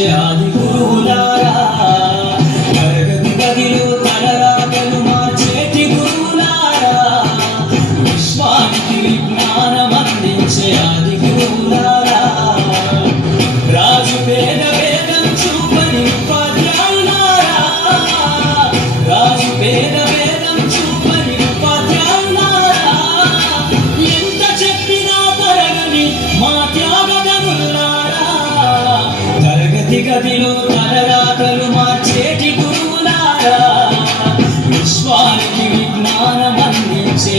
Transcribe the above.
అందించే ఆది గురువులారా, తరగతి గదిలో తలరాతలు మార్చేటి గురువులారా, విశ్వానికి విజ్ఞానం అందించే ఆది గురువులారా, రాజు పేద వేదం చూపని ఉపాధ్యాయులారా, రాజు పేద వేదం చూపని ఉపాధ్యాయులారా, ఎంత చెప్పినా తరగని మా త్యాగదనులారా, తరగతి గదిలో తలరాతలు మార్చేటి గురువులారా, విశ్వానికి విజ్ఞానం అందించే